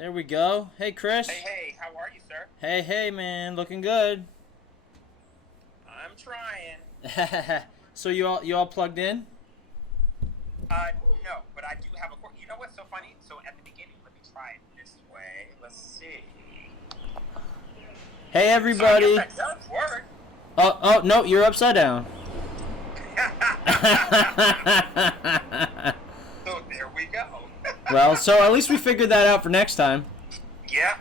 There we go. Hey, Chris. Hey, how are you, sir? Hey, man. Looking good. I'm trying. So you all plugged in? No, but I do have a. You know what's so funny? So at the beginning, let me try it this way. Let's see. Hey, everybody. So I guess that does work. Oh, no, you're upside down. So there we go. Well, so at least we figured that out for next time. Yeah,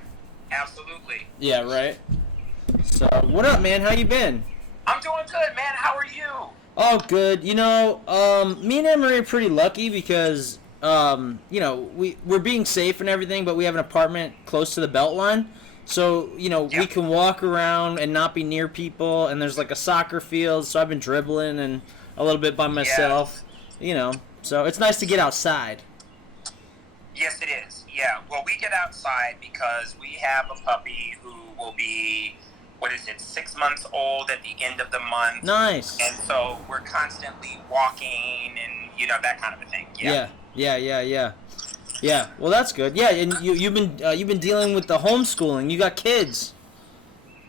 absolutely. Yeah, right. So, what up, man? How you been? I'm doing good, man. How are you? Oh, good. You know, me and Anne-Marie are pretty lucky because, we're being safe and everything, but we have an apartment close to the Beltline. So, we can walk around and not be near people, and there's like a soccer field, so I've been dribbling and a little bit by myself, so it's nice to get outside. Yes, it is. Yeah. Well, we get outside because we have a puppy who will be, 6 months old at the end of the month. Nice. And so we're constantly walking and, that kind of a thing. Yeah. Yeah. Well, that's good. Yeah, and you've been dealing with the homeschooling. You got kids.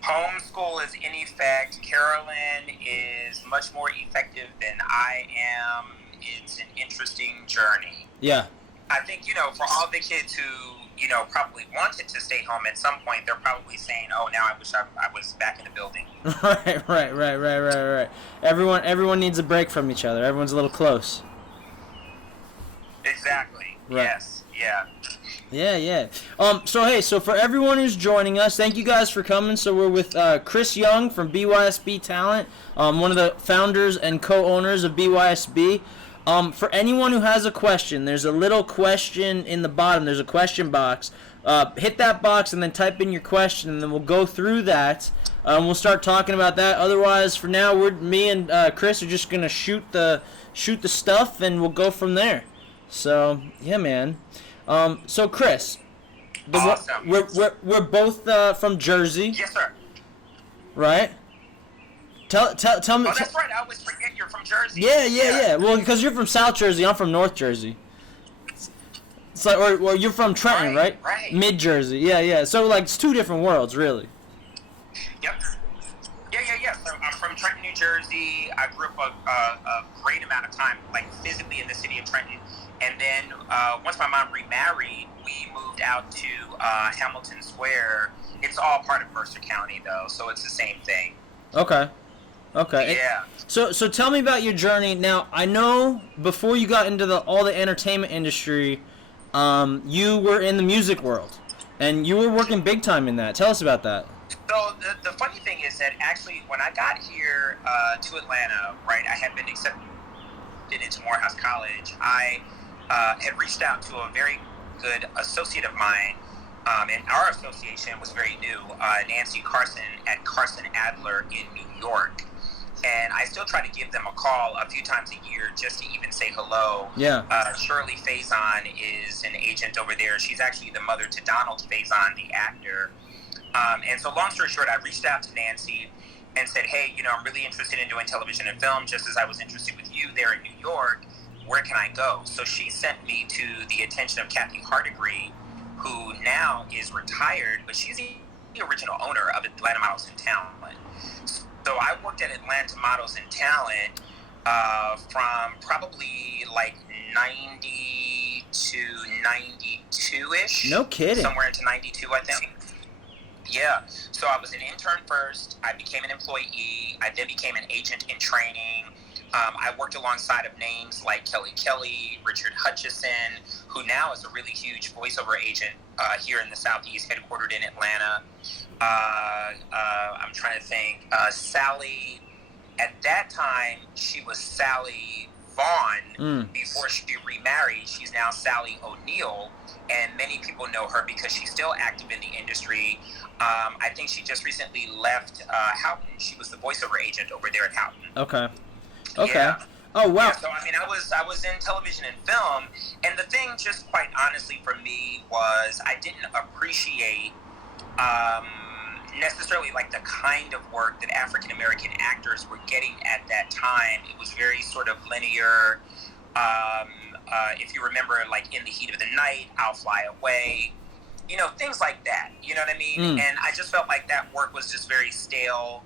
Homeschool is in effect. Carolyn is much more effective than I am. It's an interesting journey. Yeah. I think, for all the kids who, probably wanted to stay home at some point, they're probably saying, oh, now I wish I was back in the building. Right. Everyone needs a break from each other. Everyone's a little close. Exactly. Right. Yes. Yeah. Yeah. So for everyone who's joining us, thank you guys for coming. So we're with Chris Young from BYSB Talent, one of the founders and co-owners of BYSB. For anyone who has a question, there's a little question in the bottom. There's a question box. Hit that box and then type in your question, and then we'll go through that. We'll start talking about that. Otherwise, for now, me and Chris are just gonna shoot the stuff, and we'll go from there. So yeah, man. So Chris, Awesome. we're both from Jersey. Yes, sir. Right? Tell me. Oh, that's right. I always forget you're from Jersey. Yeah. Well, because you're from South Jersey, I'm from North Jersey. It's like, or you're from Trenton, right? Right. Mid Jersey. Yeah. So like, it's two different worlds, really. Yep. Yeah. So I'm from Trenton, New Jersey. I grew up a great amount of time, like physically in the city of Trenton. And then once my mom remarried, we moved out to Hamilton Square. It's all part of Mercer County, though, so it's the same thing. Okay. Yeah. So tell me about your journey. Now, I know before you got into all the entertainment industry, you were in the music world, and you were working big time in that. Tell us about that. So the funny thing is that actually when I got here to Atlanta, right, I had been accepted into Morehouse College. I had reached out to a very good associate of mine, and our association was very new, Nancy Carson at Carson Adler in New York. And I still try to give them a call a few times a year just to even say hello. Yeah. Shirley Faison is an agent over there. She's actually the mother to Donald Faison, the actor. And so long story short, I reached out to Nancy and said, hey, I'm really interested in doing television and film, just as I was interested with you there in New York. Where can I go? So she sent me to the attention of Kathy Hardigree, who now is retired, but she's the original owner of Atlanta Models and Talent. So I worked at Atlanta Models and Talent from probably like 90 to 92-ish. No kidding. Somewhere into 92, I think. Yeah. So I was an intern first. I became an employee. I then became an agent in training. I worked alongside of names like Kelly Kelly, Richard Hutchison, who now is a really huge voiceover agent here in the Southeast, headquartered in Atlanta. I'm trying to think. Sally, at that time, she was Sally Vaughn. Before she remarried. She's now Sally O'Neill, and many people know her because she's still active in the industry. I think she just recently left Houghton. She was the voiceover agent over there at Houghton. Okay. Yeah. Oh wow. Yeah, so I mean, I was in television and film, and the thing, just quite honestly, for me was I didn't appreciate necessarily like the kind of work that African American actors were getting at that time. It was very sort of linear. If you remember, like In the Heat of the Night, I'll Fly Away. things like that. You know what I mean? And I just felt like that work was just very stale.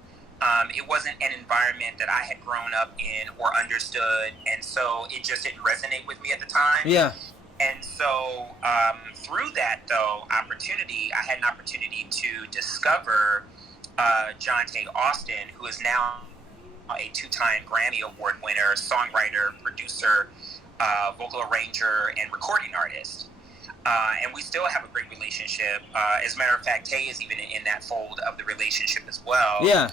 It wasn't an environment that I had grown up in or understood, and so it just didn't resonate with me at the time. Yeah. And so through that, though, I had an opportunity to discover John Tay Austin, who is now a 2-time Grammy Award winner, songwriter, producer, vocal arranger, and recording artist. And we still have a great relationship. As a matter of fact, Tay is even in that fold of the relationship as well. Yeah.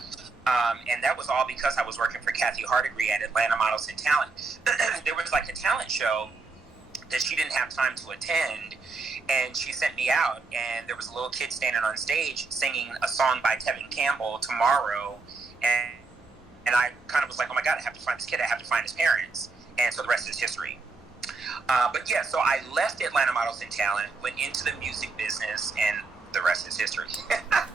And that was all because I was working for Kathy Hardigree at Atlanta Models and Talent. There was like a talent show that she didn't have time to attend, and she sent me out, and there was a little kid standing on stage singing a song by Tevin Campbell, Tomorrow, and I kind of was like, oh my God, I have to find this kid, I have to find his parents, and so the rest is history. But yeah, so I left Atlanta Models and Talent, went into the music business, and the rest is history.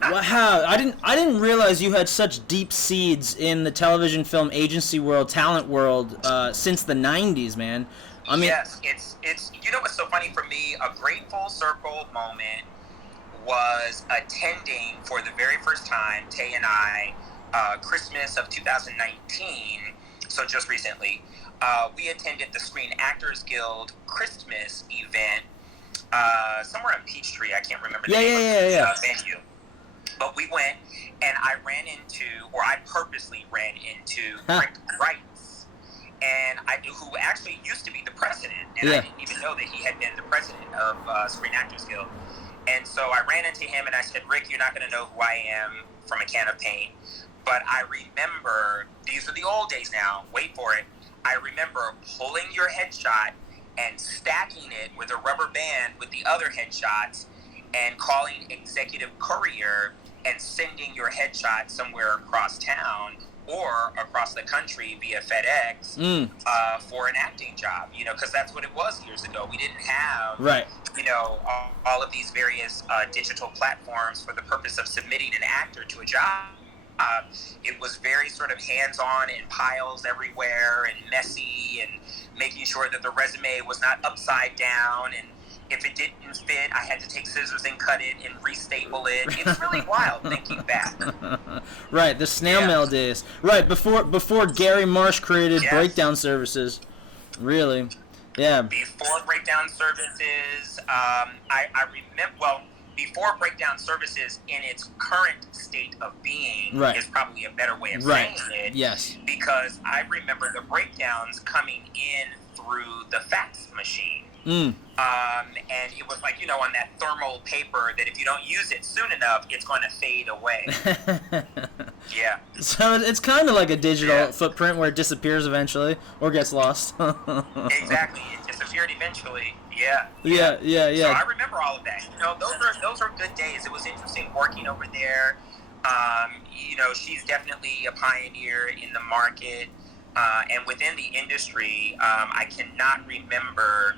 Wow, I didn't realize you had such deep seeds in the television, film, agency world, talent world since the 90s, man. I mean, yes, it's what's so funny for me, a great full circle moment was attending for the very first time, Tay and I, Christmas of 2019, so just recently, we attended the Screen Actors Guild Christmas event somewhere in Peachtree. I can't remember the name of the venue. But we went, and I purposely ran into Rick Wright, and who actually used to be the president, and I didn't even know that he had been the president of Screen Actors Guild. And so I ran into him, and I said, Rick, you're not going to know who I am from a can of paint, but I remember, these are the old days now, wait for it, I remember pulling your headshot and stacking it with a rubber band with the other headshots and calling Executive Courier and sending your headshot somewhere across town or across the country via FedEx for an acting job, because that's what it was years ago. We didn't have, all of these various digital platforms for the purpose of submitting an actor to a job. It was very sort of hands-on and piles everywhere and messy and making sure that the resume was not upside down, and if it didn't fit, I had to take scissors and cut it and restaple it. It's really wild thinking back. Right, the snail mail days. Right, before Gary Marsh created breakdown services. Really. Yeah. Before breakdown services, I remember, before breakdown services in its current state of being is probably a better way of saying it. Yes. Because I remember the breakdowns coming in through the fax machine. And it was like, on that thermal paper that if you don't use it soon enough, it's going to fade away. Yeah. So it's kind of like a digital footprint where it disappears eventually or gets lost. Exactly. It disappeared eventually. Yeah. So I remember all of that. Those are good days. It was interesting working over there. She's definitely a pioneer in the market. And within the industry, I cannot remember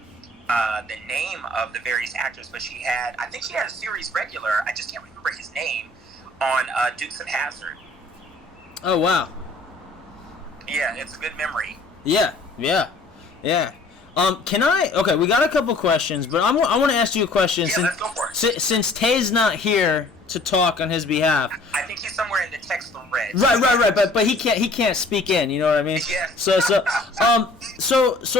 the name of the various actors, but I think she had a series regular, I just can't remember his name, on Dukes of Hazzard. Oh, wow. Yeah, it's a good memory. Yeah. Okay, we got a couple questions, but I want to ask you a question. Yeah, let's go for it. Since Tay's not here to talk on his behalf. I think he's somewhere in the text thread. Right, but he can't speak in, you know what I mean? Yeah. So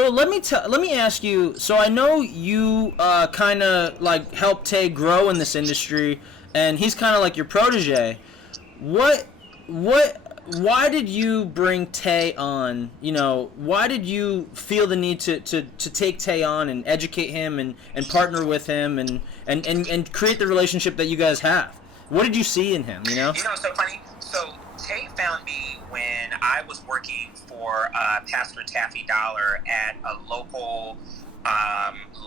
let me ask you, so I know you kind of like helped Tay grow in this industry, and he's kind of like your protege. Why did you bring Tay on? Why did you feel the need to take Tay on and educate him and partner with him and create the relationship that you guys have? What did you see in him, It's so funny. So Tay found me when I was working for Pastor Taffi Dollar at a local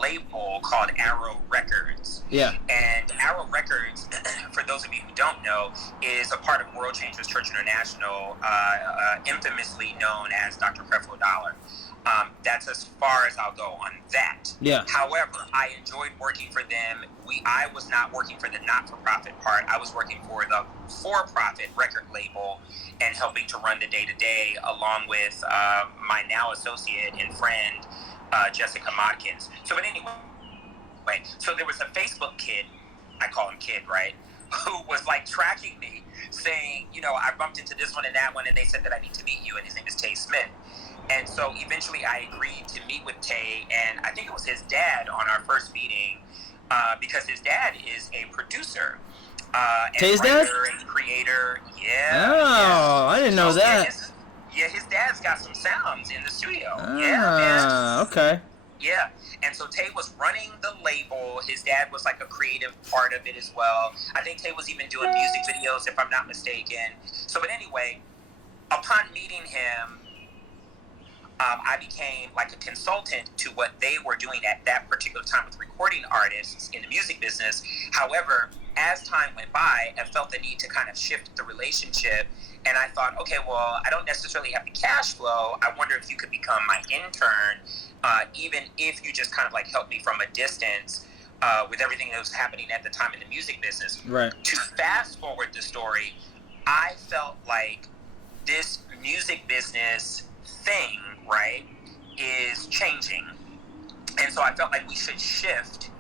label called Arrow Records. Yeah. And Arrow Records, for those of you who don't know, is a part of World Changers Church International, infamously known as Dr. Creflo Dollar. That's as far as I'll go on that. Yeah. However, I enjoyed working for them. I was not working for the not-for-profit part. I was working for the for-profit record label and helping to run the day-to-day along with my now associate and friend, Jessica Modkins. So, but anyway, so there was a Facebook kid I call him Kid, right? Who was like tracking me, saying, you know, I bumped into this one and that one, and they said that I need to meet you, and his name is Tay Smith. And so eventually I agreed to meet with Tay, and I think it was his dad on our first meeting, because his dad is a producer, and Tay's writer dad? and creator. Yeah. Oh, I didn't know So, that. his dad's got some sounds in the studio. Ah, Yeah, man. okay. Yeah, and so Tay was running the label. His dad was like a creative part of it as well. I think Tay was even doing music videos, if I'm not mistaken. So, but anyway, upon meeting him, I became like a consultant to what they were doing at that particular time with recording artists in the music business. However, as time went by, I felt the need to kind of shift the relationship. And I thought, okay, well, I don't necessarily have the cash flow. I wonder if you could become my intern, even if you just kind of like help me from a distance with everything that was happening at the time in the music business. Right. To fast forward the story, I felt like this music business thing, right, is changing. And so I felt like we should shift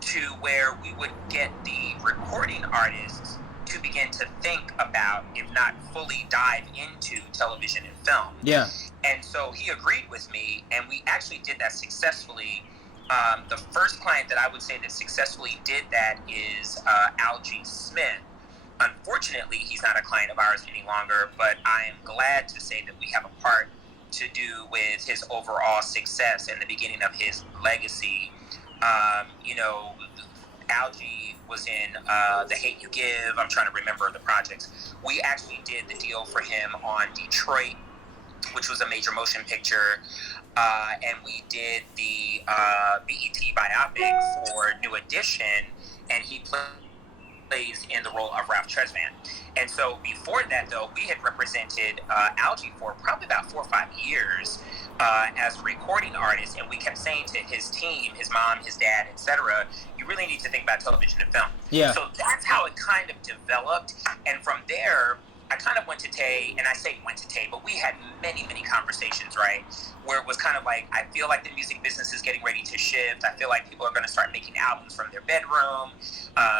to where we would get the recording artists to begin to think about, if not fully dive into television and film. Yeah. And so he agreed with me, and we actually did that successfully. The first client that I would say that successfully did that is Algie Smith. Unfortunately, he's not a client of ours any longer, but I am glad to say that we have a part to do with his overall success and the beginning of his legacy. You know, Algie was in The Hate You Give. I'm trying to remember the projects. We actually did the deal for him on Detroit, which was a major motion picture. And we did the BET biopic for New Edition, and he plays in the role of Ralph Tresvant. And so before that, though, we had represented Algie for probably about 4 or 5 years as a recording artist, and we kept saying to his team, his mom, his dad, etc., you really need to think about television and film. Yeah. So that's how it kind of developed, and from there, I kind of went to Tay, and I say went to Tay, but we had many, many conversations, right, where it was kind of like, I feel like the music business is getting ready to shift. I feel like people are going to start making albums from their bedroom.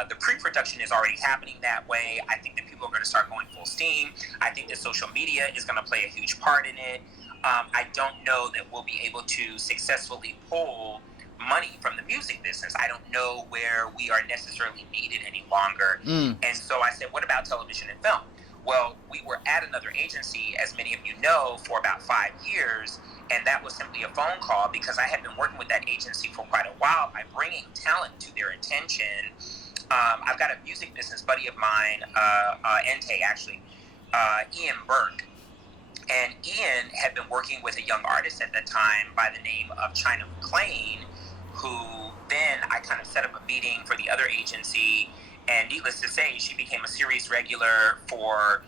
The pre-production is already happening that way. I think that people are going to start going full steam. I think that social media is going to play a huge part in it. I don't know that we'll be able to successfully pull money from the music business. I don't know where we are necessarily needed any longer. And so I said, what about television and film? Well, we were at another agency, as many of you know, for about 5 years, and that was simply a phone call because I had been working with that agency for quite a while by bringing talent to their attention. I've got a music business buddy of mine, Ente actually, Ian Burke, and Ian had been working with a young artist at that time by the name of China McClain, who then I kind of set up a meeting for the other agency. And needless to say, she became a series regular for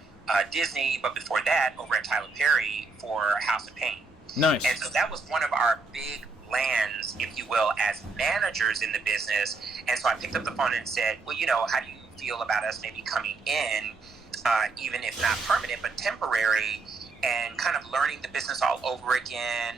Disney, but before that, over at Tyler Perry for House of Pain. Nice. And so that was one of our big lands, if you will, as managers in the business. And so I picked up the phone and said, well, you know, how do you feel about us maybe coming in, even if not permanent, but temporary, and kind of learning the business all over again?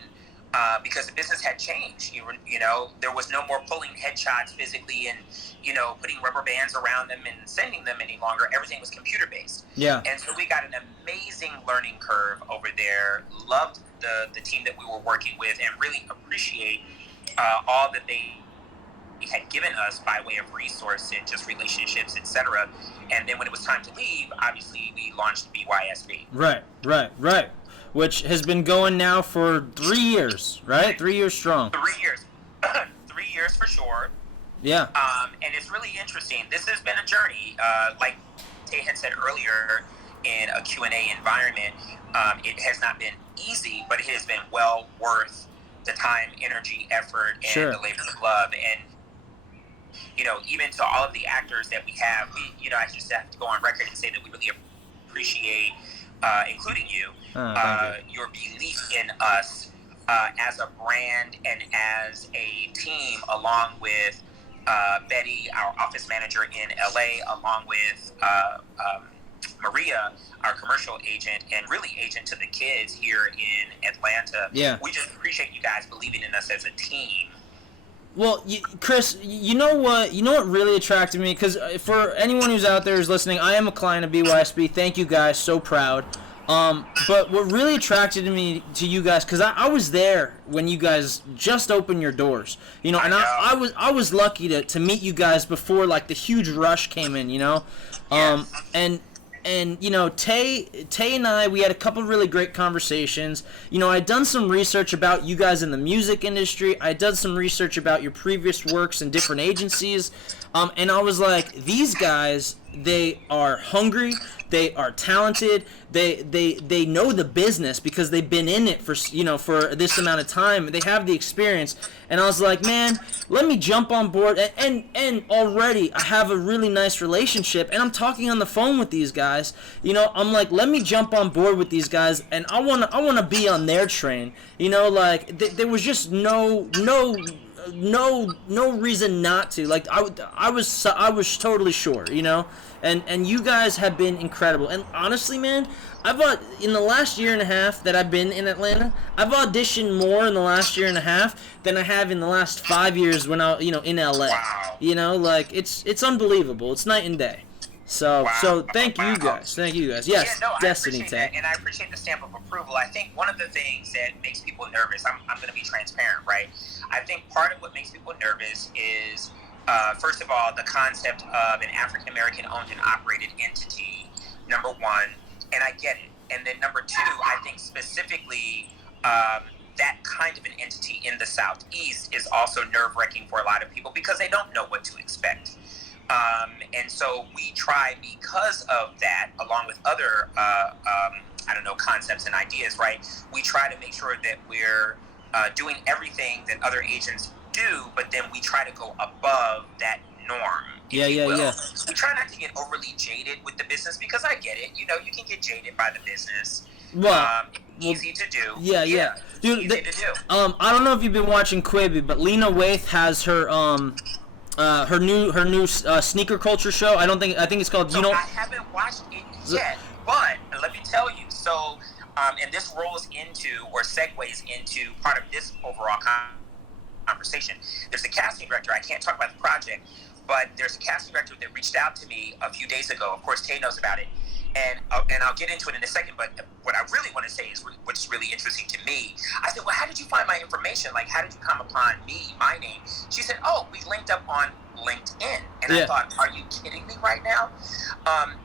Because the business had changed. You know, there was no more pulling headshots physically and, you know, putting rubber bands around them and sending them any longer. Everything was computer-based. Yeah. And so we got an amazing learning curve over there. Loved the team that we were working with and really appreciate all that they had given us by way of resource and just relationships, etc. And then when it was time to leave, obviously we launched BYSB. Right. Which has been going now for 3 years, right? 3 years strong. 3 years. 3 years for sure. Yeah. And it's really interesting. This has been a journey. Like Tay had said earlier, in a Q&A environment, it has not been easy, but it has been well worth the time, energy, effort, and Sure. the labor of love. And, you know, even to all of the actors that we have, I just have to go on record and say that we really appreciate, including you, your belief in us as a brand and as a team, along with Betty, our office manager in LA, along with Maria, our commercial agent, and really agent to the kids here in Atlanta. Yeah. We just appreciate you guys believing in us as a team. Well, Chris, you know what? You know what really attracted me? Because for anyone who's out there who's listening, I am a client of BYSB. Thank you guys, so proud. But what really attracted me to you guys, because I was there when you guys just opened your doors, you know, and I was lucky to meet you guys before like the huge rush came in, you know, and you know, Tay and I, we had a couple really great conversations. You know, I'd done some research about you guys in the music industry. I'd done some research about your previous works in different agencies, and I was like, these guys, they are hungry, they are talented, they know the business because they've been in it for, you know, for this amount of time. They have the experience, and I was like, man, let me jump on board. And already I have a really nice relationship, and I'm talking on the phone with these guys. You know, I'm like, let me jump on board with these guys, and I wanna be on their train. You know, like there was just no reason not to. Like I was totally sure, you know. And you guys have been incredible. And honestly, man, in the last year and a half that I've been in Atlanta, I've auditioned more in the last year and a half than I have in the last 5 years when I, you know, in LA. Wow. You know, like it's unbelievable. It's night and day. So thank you guys. Thank you guys. Yes, yeah, no, Destiny I appreciate Tech. that, and I appreciate the stamp of approval. I think one of the things that makes people nervous, I'm going to be transparent, right? I think part of what makes people nervous is, first of all, the concept of an African American owned and operated entity, number one, and I get it. And then number two, I think specifically that kind of an entity in the Southeast is also nerve-wracking for a lot of people because they don't know what to expect. And so we try, because of that, along with other, concepts and ideas, right? We try to make sure that we're doing everything that other agents do, but then we try to go above that norm. Yeah. We try not to get overly jaded with the business because I get it. You know, you can get jaded by the business. Well, easy to do. Yeah. Dude, easy to do. I don't know if you've been watching Quibi, but Lena Waithe has her new sneaker culture show. I think it's called. So I haven't watched it yet, but let me tell you. So, and this rolls into or segues into part of this overall conversation. There's a casting director. I can't talk about the project, but there's a casting director that reached out to me a few days ago. Of course, Tay knows about it, and I'll get into it in a second. But what I really want to say is, which is really interesting to me, I said, well, how did you find my information? Like, how did you come upon me, my name? She said, oh, we linked up on LinkedIn. And I thought, are you kidding me right now?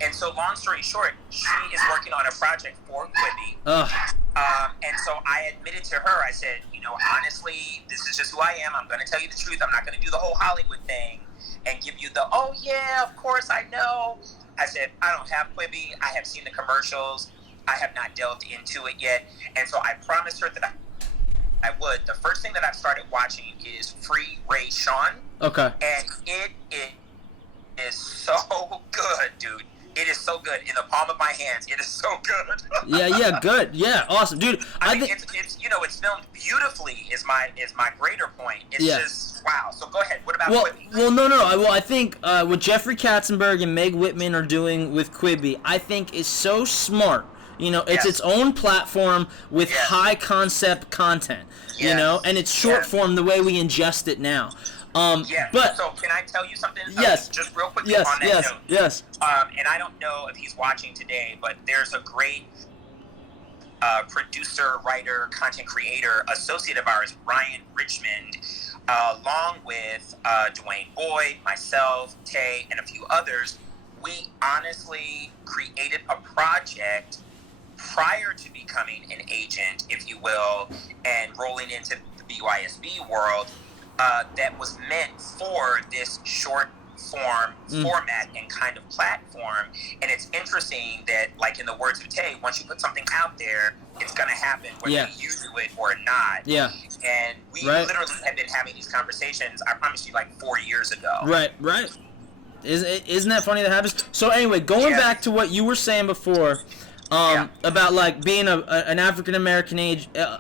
And so long story short, she is working on a project for Quibi. And so I admitted to her, I said, you know, honestly, this is just who I am. I'm going to tell you the truth. I'm not going to do the whole Hollywood thing and give you the, oh yeah, of course I know. I said, I don't have Quibi. I have seen the commercials. I have not delved into it yet. And so I promised her that I would. The first thing that I've started watching is Free Ray Sean. Okay. And it is so good, dude. It is so good. In the palm of my hands, it is so good. yeah, good. Yeah, awesome, dude. I mean, it's you know, it's filmed beautifully. Is my greater point. It's just wow. So go ahead. What about Quibi? Well, no. Well, I think what Jeffrey Katzenberg and Meg Whitman are doing with Quibi, I think is so smart. You know, it's its own platform with high concept content. You know, and it's short form the way we ingest it now. But so can I tell you something? Yes. Just real quickly on that note. Yes. And I don't know if he's watching today, but there's a great producer, writer, content creator, associate of ours, Ryan Richmond, along with Dwayne Boyd, myself, Tay, and a few others. We honestly created a project prior to becoming an agent, if you will, and rolling into the BYSB world, that was meant for this short form format and kind of platform. And it's interesting that, like in the words of Tay, once you put something out there, it's going to happen, whether you do it or not. Yeah. And we literally have been having these conversations, I promise you, like 4 years ago. Right. Isn't that funny that happens? So anyway, going back to what you were saying before, about like being an African American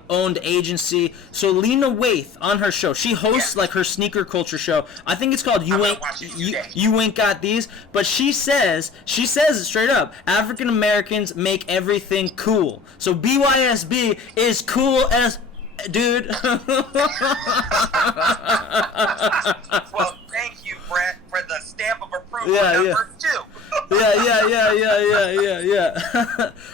owned agency. So Lena Waithe on her show, she hosts like her sneaker culture show. I think it's called You Ain't Got These. But she says it straight up. African Americans make everything cool. So BYSB is cool as dude. Well, thank you, Brett, for the stamp of approval number 2. Yeah.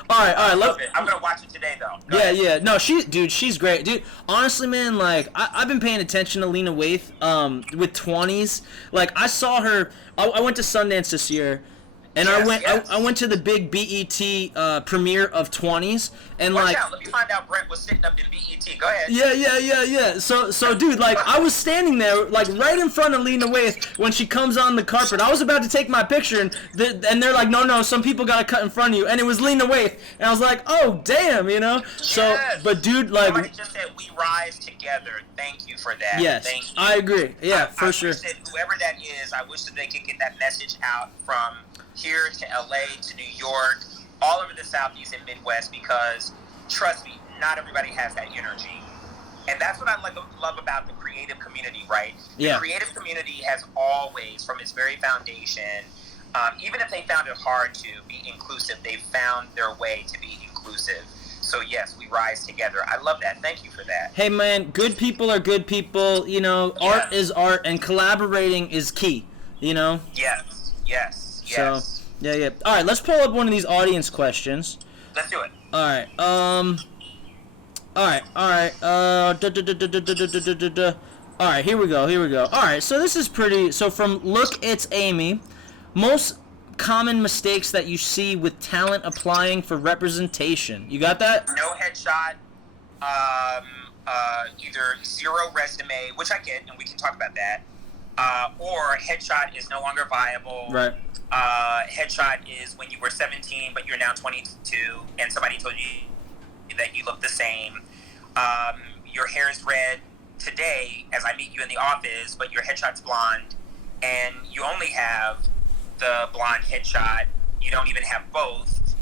All right. I love it. I'm gonna watch it today, though. Go ahead. Yeah. No, she's great, dude. Honestly, man, like I've been paying attention to Lena Waithe, with 20s. Like I saw her. I went to Sundance this year. And I went to the big BET premiere of 20s, and Watch out, let me find out Brett was sitting up in BET. Go ahead. Yeah. So dude, like I was standing there, like right in front of Lena Waithe when she comes on the carpet. I was about to take my picture, and they're like, no, some people gotta cut in front of you, and it was Lena Waithe, and I was like, oh damn, you know. Yes. So, but dude, like, somebody just said we rise together. Thank you for that. Yes, thank you. I agree. Yeah, for sure. I wish that whoever that is, I wish that they could get that message out from here to LA to New York, all over the Southeast and Midwest, because trust me, not everybody has that energy. And that's what I love about the creative community, right? Yeah. The creative community has always, from its very foundation, even if they found it hard to be inclusive, they found their way to be inclusive. So yes, we rise together. I love that. Thank you for that. Hey man, good people are good people. You know, art is art, and collaborating is key. You know. Yes. So, yeah. All right, let's pull up one of these audience questions. Let's do it. All right. All right, here we go. All right, so this is pretty. So from Look, It's Amy, most common mistakes that you see with talent applying for representation. You got that? No headshot. Either zero resume, which I get, and we can talk about that. Or headshot is no longer viable. Right. Headshot is when you were 17, but you're now 22, and somebody told you that you look the same. Your hair is red today as I meet you in the office, but your headshot's blonde, and you only have the blonde headshot. You don't even have both,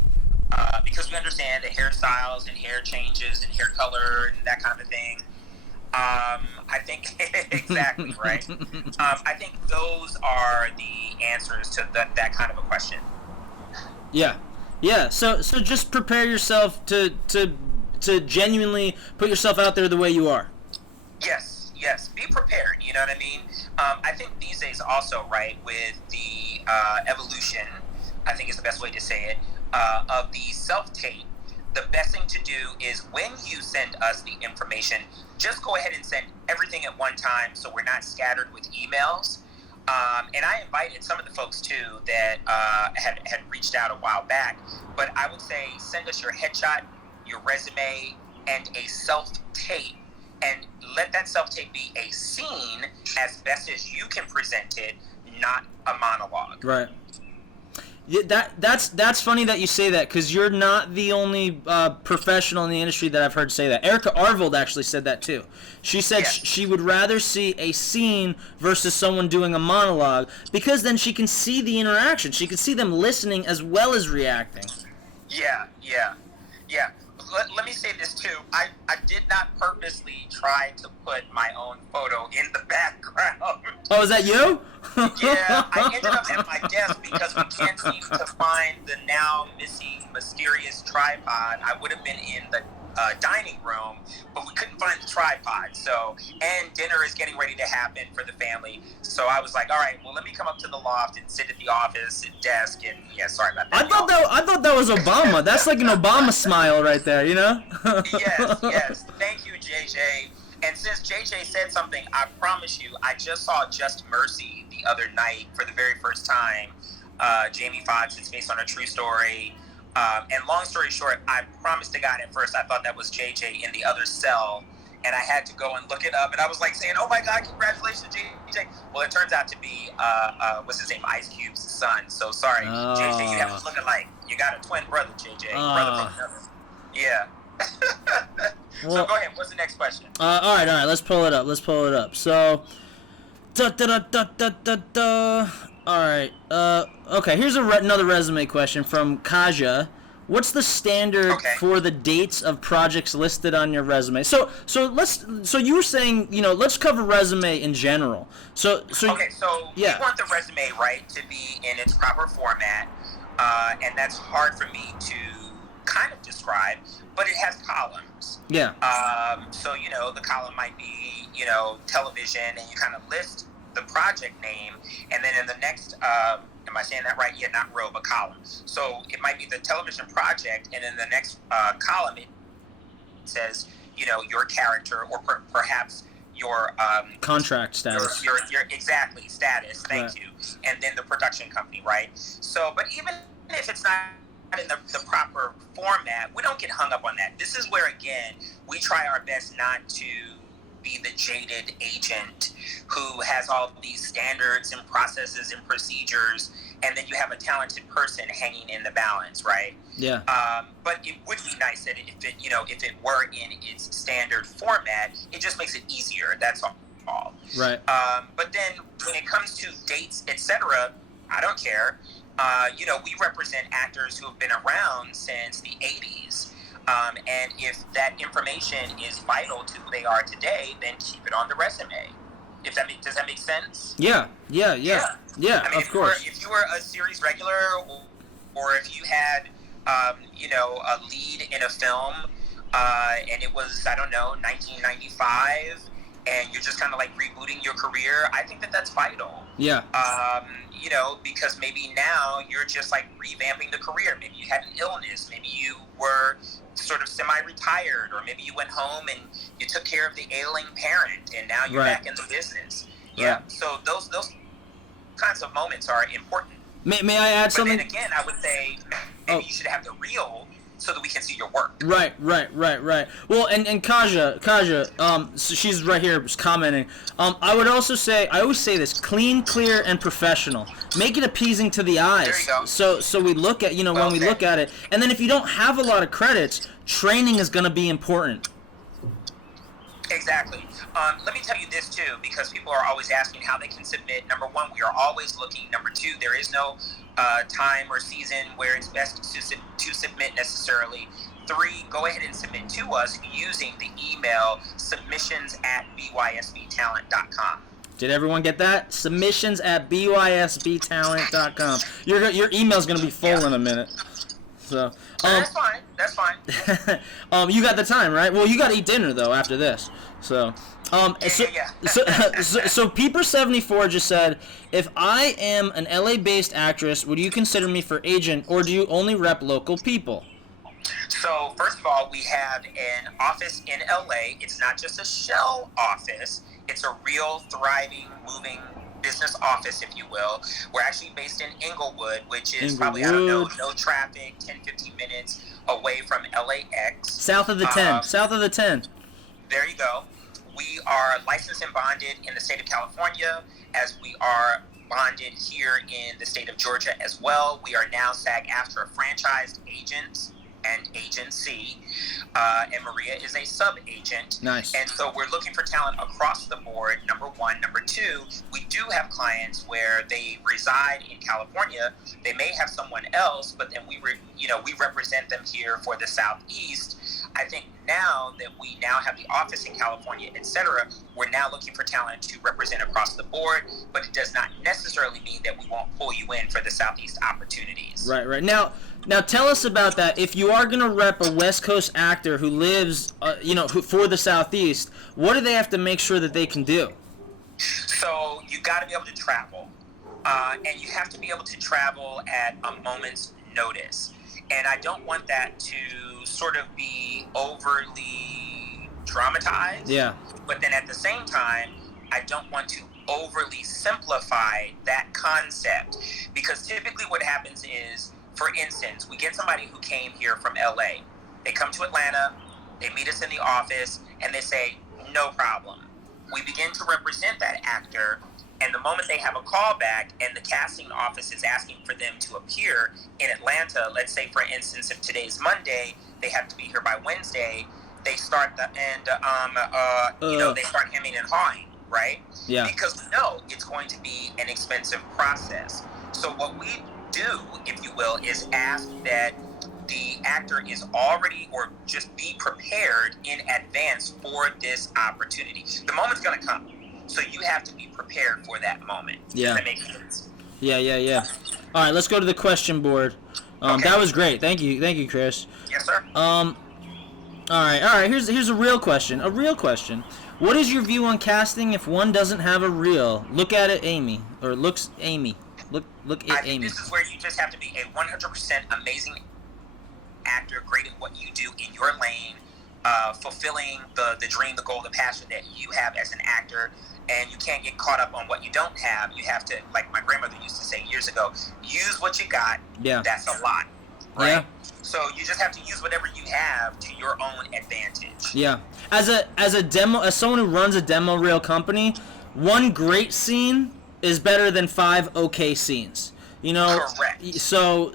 because we understand the hairstyles and hair changes and hair color and that kind of thing. I think exactly right. I think those are the answers to that kind of a question. Yeah. So just prepare yourself to genuinely put yourself out there the way you are. Yes. Be prepared. You know what I mean? I think these days also, right, with the evolution, I think is the best way to say it, of the self-tape. The best thing to do is when you send us the information, just go ahead and send everything at one time so we're not scattered with emails. And I invited some of the folks, too, that had reached out a while back. But I would say send us your headshot, your resume, and a self-tape. And let that self-tape be a scene as best as you can present it, not a monologue. Right. Yeah, that's funny that you say that, because you're not the only professional in the industry that I've heard say that. Erica Arvold actually said that too. She said she would rather see a scene versus someone doing a monologue, because then she can see the interaction. She can see them listening as well as reacting. Yeah. Let me say this too. I did not purposely try to put my own photo in the background. Oh, is that you? Yeah, I ended up at my desk because we can't seem to find the now missing mysterious tripod. I would have been in the dining room, but we couldn't find the tripod. So, and dinner is getting ready to happen for the family. So I was like, all right, well, let me come up to the loft and sit at the office desk. And yeah, sorry about that. I thought that was Obama. That's like an Obama smile right there, you know? Yes. Thank you, JJ. And since JJ said something, I promise you, I just saw Just Mercy the other night for the very first time. Jamie Foxx, it's based on a true story. And long story short, I promised to God at first I thought that was JJ in the other cell, and I had to go and look it up, and I was like saying, oh my God, congratulations, JJ. Well, it turns out to be, what's his name, Ice Cube's son. So sorry, JJ, you have to look alike. You got a twin brother, JJ. Brother from another. Yeah. Well, so go ahead, what's the next question? All right, let's pull it up. So, all right. Okay. Here's another resume question from Kaja. What's the standard for the dates of projects listed on your resume? So you were saying, let's cover resume in general. So we want the resume, right, to be in its proper format, and that's hard for me to kind of describe, but it has columns. Yeah. So, the column might be, television, and you kind of list the project name, and then in the next, am I saying that right? Yeah, not row, but column. So it might be the television project, and in the next column, it says, your character, or perhaps your contract status. Your exactly status. Thank you. And then the production company, right? So, but even if it's not in the proper format, we don't get hung up on that. This is where, again, we try our best not to be the jaded agent who has all these standards and processes and procedures, and then you have a talented person hanging in the balance, right? Yeah. But it would be nice that if it were in its standard format, it just makes it easier. That's all. Right. But then when it comes to dates, etc., I don't care. We represent actors who have been around since the 80s. And if that information is vital to who they are today, then keep it on the resume. Does that make sense? Yeah. I mean, of course. If you were a series regular, or if you had, a lead in a film, and it was, I don't know, 1995, and you're just kind of like rebooting your career, I think that's vital. Yeah. Because maybe now you're just like revamping the career. Maybe you had an illness. Maybe you were sort of semi-retired, or maybe you went home and you took care of the ailing parent, and now you're back in the business. Yeah. Right. So those kinds of moments are important. May I add something? But then again, I would say maybe you should have the reel so that we can see your work. Right. Well, and Kaja, so she's right here commenting. I would also say, I always say this: clean, clear, and professional. Make it appeasing to the eyes. There you go. So we look at, when we look at it, and then if you don't have a lot of credits, training is going to be important. Exactly. Let me tell you this too, because people are always asking how they can submit. Number one, we are always looking. Number two, there is no time or season where it's best to submit necessarily. 3, go ahead and submit to us using the email submissions@bysbtalent.com. Did everyone get that? Submissions@bysbtalent.com. Your email's going to be full in a minute. So that's fine. You got the time, right? Well, you got to eat dinner though after this. So so Peeper74 just said, if I am an LA-based actress, would you consider me for agent, or do you only rep local people? So first of all, we have an office in LA. It's not just a shell office. It's a real, thriving, moving business office, if you will. We're actually based in Inglewood, which is probably, I don't know, no traffic, 10-15 minutes away from LAX. South of the 10. South of the 10. There you go. We are licensed and bonded in the state of California, as we are bonded here in the state of Georgia as well. We are now SAG-AFTRA franchised agents and agency, and Maria is a sub-agent. Nice. And so we're looking for talent across the board, number one. Number two, we do have clients where they reside in California. They may have someone else, but then we represent them here for the Southeast. I think now that we now have the office in California, etc., we're now looking for talent to represent across the board, but it does not necessarily mean that we won't pull you in for the Southeast opportunities. Right. Now tell us about that. If you are going to rep a West Coast actor who lives, for the Southeast, what do they have to make sure that they can do? So you got to be able to travel, and you have to be able to travel at a moment's notice. And I don't want that to sort of be overly dramatized. Yeah. But then at the same time, I don't want to overly simplify that concept, because typically what happens is, for instance, we get somebody who came here from LA. They come to Atlanta, they meet us in the office, and they say, no problem. We begin to represent that actor, and the moment they have a call back and the casting office is asking for them to appear in Atlanta, let's say, for instance, if today's Monday, they have to be here by Wednesday, they start they start hemming and hawing, right? Yeah. Because we know it's going to be an expensive process. So what we do, if you will, is ask that the actor is already, or just be prepared in advance for this opportunity. The moment's going to come, so you have to be prepared for that moment. Yeah. Does that make sense? Yeah. All right, let's go to the question board. Okay. That was great. Thank you, Chris. Yes, Yes, sir. All right. Here's a real question. What is your view on casting if one doesn't have a reel? Look at it, Amy, or looks Amy. Look at I think Amy. this is where you just have to be a 100% amazing actor, great at what you do in your lane, fulfilling the dream, the goal, the passion that you have as an actor, and you can't get caught up on what you don't have. You have to, like my grandmother used to say years ago, use what you got. Yeah. That's a lot, right? Yeah. So you just have to use whatever you have to your own advantage. Yeah. As someone who runs a demo reel company, one great scene is better than 5 okay scenes. You know, Correct. So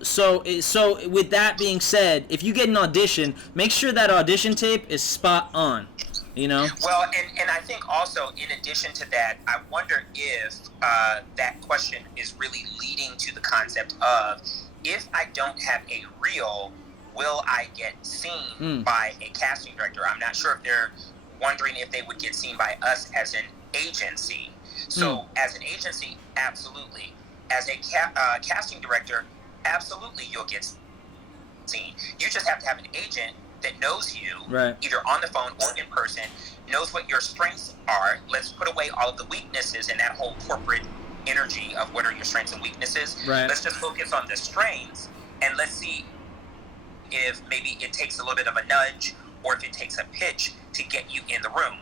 with that being said, if you get an audition, make sure that audition tape is spot on. You know. Well, and I think also in addition to that, I wonder if that question is really leading to the concept of, if I don't have a reel, will I get seen by a casting director? I'm not sure if they're wondering if they would get seen by us as an agency. So as an agency, absolutely. As a casting director, absolutely you'll get seen. You just have to have an agent that knows you, right, either on the phone or in person, knows what your strengths are. Let's put away all of the weaknesses and that whole corporate energy of what are your strengths and weaknesses. Right. Let's just focus on the strengths, and let's see if maybe it takes a little bit of a nudge or if it takes a pitch to get you in the room.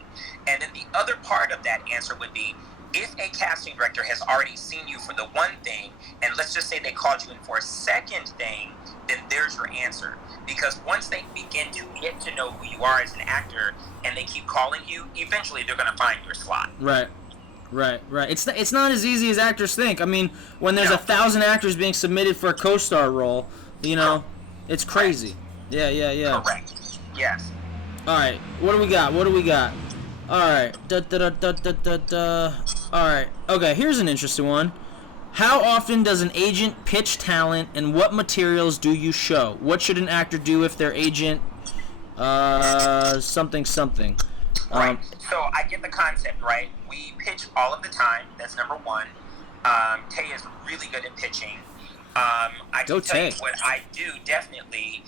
And then the other part of that answer would be, if a casting director has already seen you for the one thing, and let's just say they called you in for a second thing, then there's your answer. Because once they begin to get to know who you are as an actor and they keep calling you, eventually they're going to find your slot. Right. It's not as easy as actors think. I mean, when there's 1,000 actors being submitted for a co-star role, you know, it's crazy. Correct. Yeah. Correct. Yes. All right. What do we got? All right. All right. Okay, here's an interesting one. How often does an agent pitch talent, and what materials do you show? What should an actor do if their agent something? Right. So I get the concept, right? We pitch all of the time. That's number one. Tay is really good at pitching. I can tell you what I do, definitely.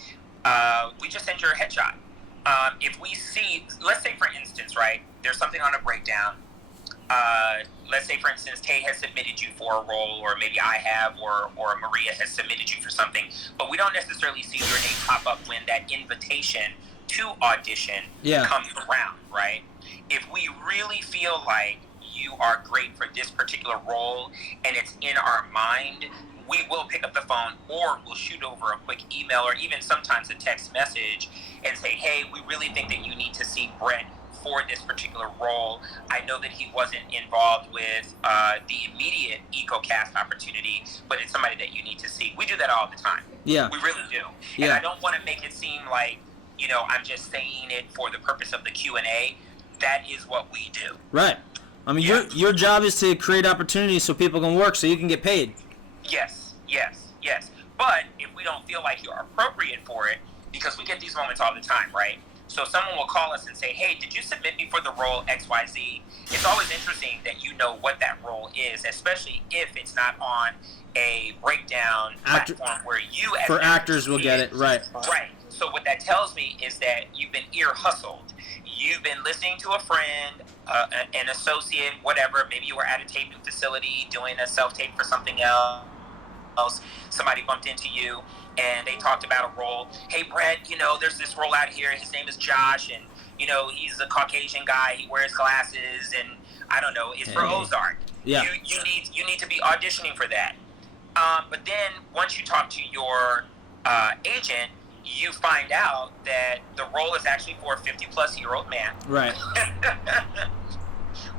We just send your headshot. If we see, let's say for instance, right, there's something on a breakdown. Let's say for instance, Tay has submitted you for a role, or maybe I have, or Maria has submitted you for something, but we don't necessarily see your name pop up when that invitation to audition comes around, right? If we really feel like you are great for this particular role and it's in our mind, we will pick up the phone, or we'll shoot over a quick email, or even sometimes a text message and say, hey, we really think that you need to see Brett for this particular role. I know that he wasn't involved with the immediate EcoCast opportunity, but it's somebody that you need to see. We do that all the time. Yeah. We really do. Yeah. And I don't want to make it seem like, you know, I'm just saying it for the purpose of the Q&A. That is what we do. Right. I mean, your job is to create opportunities so people can work, so you can get paid. Yes. But if we don't feel like you're appropriate for it, because we get these moments all the time, right? So someone will call us and say, hey, did you submit me for the role XYZ? It's always interesting that you know what that role is, especially if it's not on a breakdown platform where you as for actors will get it. Right. Right. So what that tells me is that you've been ear hustled. You've been listening to a friend, an associate, whatever. Maybe you were at a taping facility doing a self-tape for something else. Somebody bumped into you and they talked about a role. Hey, Brett, you know, there's this role out here. His name is Josh, and, you know, he's a Caucasian guy. He wears glasses, and I don't know. It's for Ozark. Yeah. You need to be auditioning for that. But then once you talk to your agent, you find out that the role is actually for a 50-plus-year-old man. Right.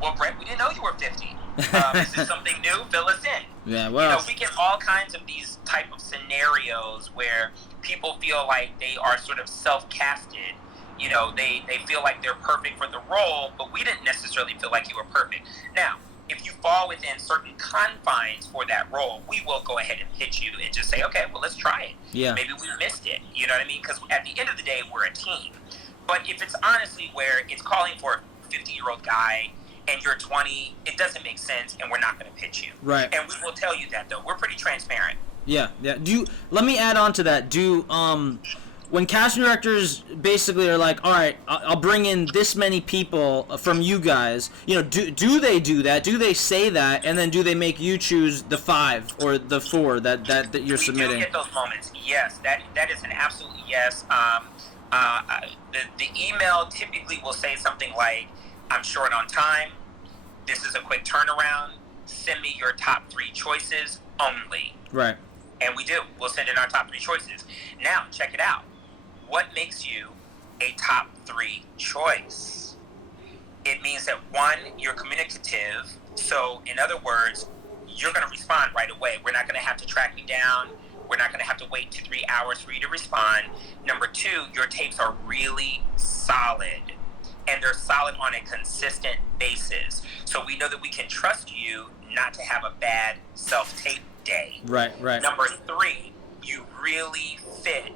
Well, Brett, we didn't know you were 50. Is this something new? Fill us in. Yeah, well. You know, we get all kinds of these type of scenarios where people feel like they are sort of self-casted. You know, they feel like they're perfect for the role, but we didn't necessarily feel like you were perfect. Now, if you fall within certain confines for that role, we will go ahead and pitch you and just say, okay, well, let's try it. Yeah. Maybe we missed it. You know what I mean? Because at the end of the day, we're a team. But if it's honestly where it's calling for a 50-year-old guy and you're 20, it doesn't make sense, and we're not going to pitch you. Right. And we will tell you that, though. We're pretty transparent. Yeah. Let me add on to that. when casting directors basically are like, all right, I'll bring in this many people from you guys, you know, do they do that? Do they say that? And then do they make you choose the 5 or the 4 that you're submitting? We do get those moments. Yes, that is an absolute yes. The email typically will say something like, I'm short on time. This is a quick turnaround. Send me your top 3 choices only. Right. And we do. We'll send in our top 3 choices. Now, check it out. What makes you a top 3 choice? It means that 1, you're communicative. So, in other words, you're going to respond right away. We're not going to have to track you down. We're not going to have to wait 2-3 hours for you to respond. Number 2, your tapes are really solid. And they're solid on a consistent basis. So we know that we can trust you not to have a bad self-tape day. Right. Number 3, you really fit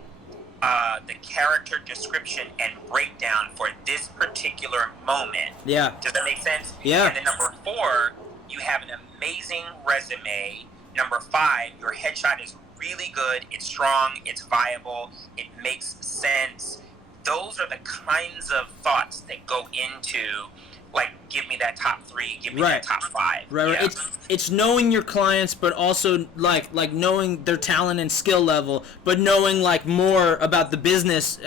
the character description and breakdown for this particular moment. Yeah. Does that make sense? Yeah. And then number 4, you have an amazing resume. Number 5, your headshot is really good. It's strong. It's viable. It makes sense. Those are the kinds of thoughts that go into, like, give me that top 3, give me that top 5. Right. Yeah. It's knowing your clients, but also like knowing their talent and skill level, but knowing like more about the business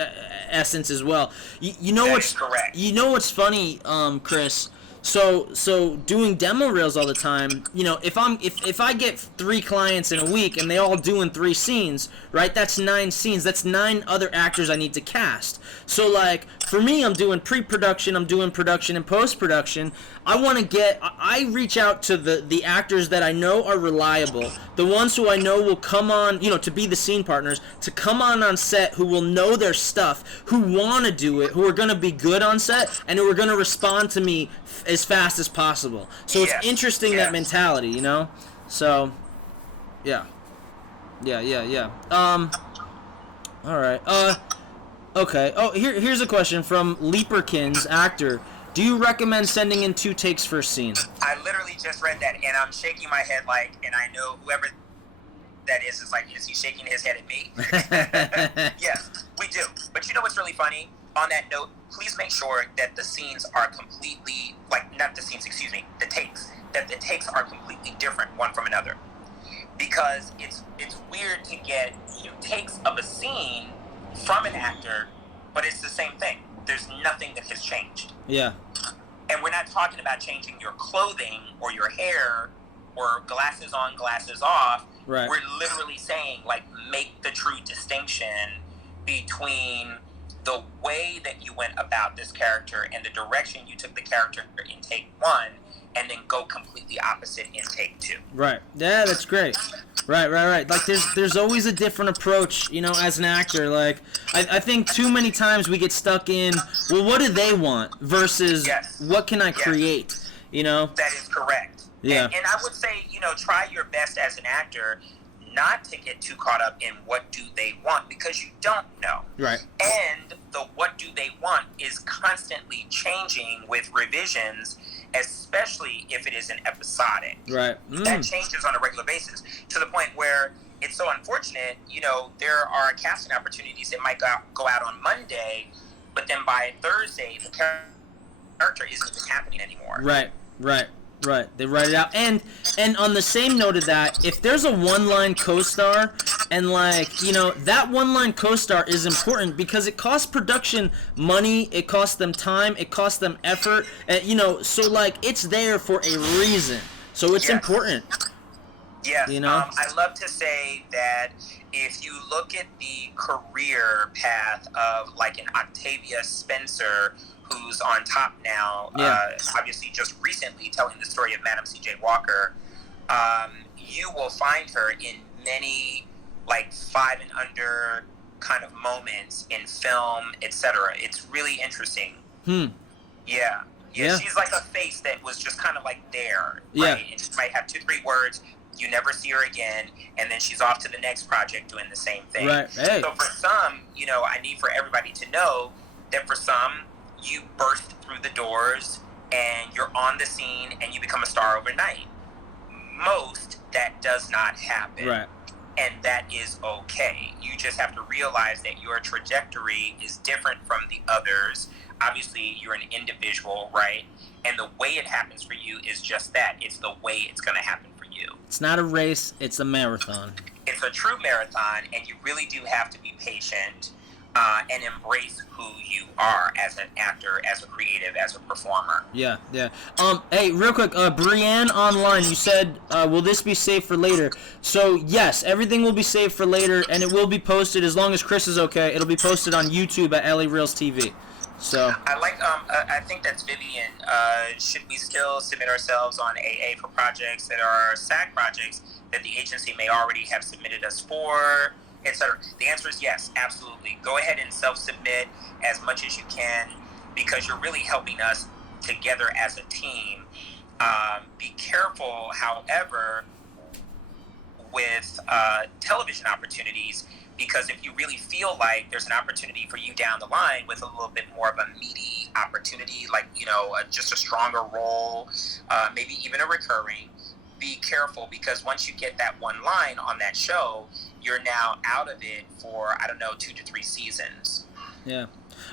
essence as well. You know what's correct. You know what's funny, Chris? So doing demo reels all the time, you know, if I get 3 clients in a week and they all doing 3 scenes, right? That's 9 scenes. That's 9 other actors I need to cast. So like for me, I'm doing pre-production, I'm doing production and post-production. I reach out to the actors that I know are reliable, the ones who I know will come on, you know, to be the scene partners, to come on set, who will know their stuff, who want to do it, who are going to be good on set, and who are going to respond to me as fast as possible. So it's interesting, that mentality, you know? So, yeah. All right. Okay. Oh, here's a question from Leaperkins, actor. Do you recommend sending in 2 takes for a scene? I literally just read that, and I'm shaking my head like, and I know whoever that is like, is he shaking his head at me? Yes, we do. But you know what's really funny? On that note, please make sure that the scenes are completely, like, not the scenes, excuse me, the takes. That the takes are completely different one from another. Because it's weird to get 2 takes of a scene from an actor, but it's the same thing. There's nothing that has changed. Yeah. And we're not talking about changing your clothing or your hair or glasses on, glasses off. Right. We're literally saying, like, make the true distinction between the way that you went about this character and the direction you took the character in take 1, and then go completely opposite in take 2. Right. Yeah, that's great. Right. Like there's always a different approach, you know, as an actor. Like I think too many times we get stuck in, well, what do they want versus what can I create, you know? That is correct. Yeah. And I would say, you know, try your best as an actor not to get too caught up in what do they want, because you don't know. Right. And the what do they want is constantly changing with revisions, especially if it is an episodic. Right. That changes on a regular basis, to the point where it's so unfortunate, you know, there are casting opportunities that might go out on Monday, but then by Thursday, the character isn't even happening anymore. Right. They write it out. And on the same note of that, if there's a one-line co-star, and like, you know, that one-line co-star is important because it costs production money, it costs them time, it costs them effort, and, you know, so like it's there for a reason. So it's important. Yes. You know? I love to say that if you look at the career path of like an Octavia Spencer, who's on top now, obviously just recently telling the story of Madam C.J. Walker, you will find her in many like 5 and under kind of moments in film, etc. It's really interesting. Yeah, she's like a face that was just kind of like there, right? And she might have 2-3 words, you never see her again, and then she's off to the next project doing the same thing. Right. Hey. So for some, you know, I need for everybody to know that for some, you burst through the doors and you're on the scene and you become a star overnight. Most, that does not happen. Right. and that is okay. You just have to realize that your trajectory is different from the others. Obviously, you're an individual, right? And the way it happens for you is just that. It's the way it's going to happen for you. It's not a race, it's a marathon. It's a true marathon, and you really do have to be patient and embrace who you are as an actor, as a creative, as a performer. Yeah. Hey, real quick, Brienne online, you said, will this be saved for later? So, yes, everything will be saved for later, and it will be posted, as long as Chris is okay, it'll be posted on YouTube at LA Reels TV. So I think that's Vivian. Should we still submit ourselves on AA for projects that are SAG projects that the agency may already have submitted us for, etc.? The answer is yes, absolutely. Go ahead and self-submit as much as you can, because you're really helping us together as a team. Be careful, however, with television opportunities, because if you really feel like there's an opportunity for you down the line with a little bit more of a meaty opportunity, like, just a stronger role, maybe even a recurring, be careful, because once you get that one line on that show, you're now out of it for, 2 to 3 seasons. Yeah.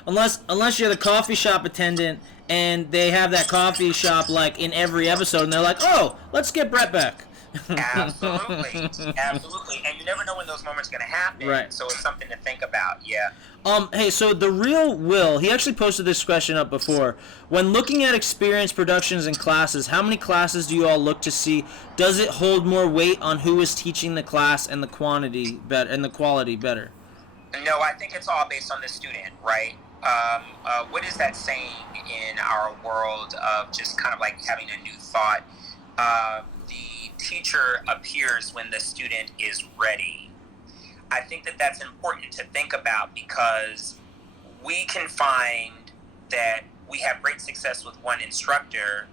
Unless you're the coffee shop attendant and they have that coffee shop like in every episode and they're like, oh, let's get Brett back. Absolutely. And you never know when those moments are going to happen. Right. So it's something to think about. Yeah. Hey, so The Real Will, he actually posted this question up before. When looking at experience, productions, and classes, how many classes do you all look to see? Does it hold more weight on who is teaching the class and the quality better? No, I think it's all based on the student, right? What is that saying in our world of just kind of like having a new thought? The teacher appears when the student is ready. I think that that's important to think about, because we can find that we have great success with one instructor,